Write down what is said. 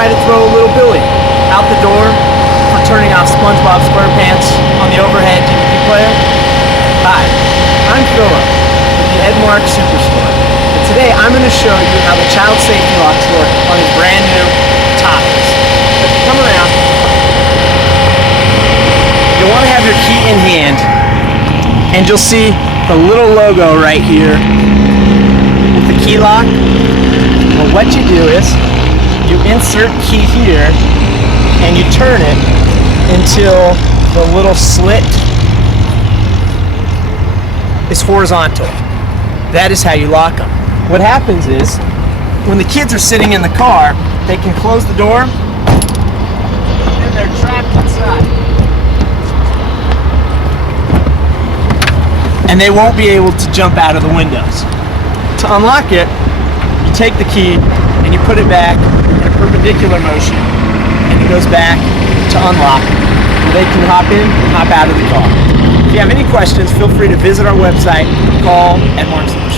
try to throw a little Billy out the door for turning off SpongeBob SquarePants on the overhead DVD player? Hi, I'm Philip with the Edmark Superstore, and today I'm going to show you how the child safety locks work on these brand new Tahoes. If you come around, you'll want to have your key in hand, and you'll see the little logo right here with the key lock. Well, what you do is you insert key here and you turn it until the little slit is horizontal. That is how you lock them. What happens is when the kids are sitting in the car, they can close the door and they're trapped inside. And they won't be able to jump out of the windows. To unlock it, you take the key and you put it back in a perpendicular motion, and it goes back to unlock. They can hop in and hop out of the car. If you have any questions, feel free to visit our website, call Edmark.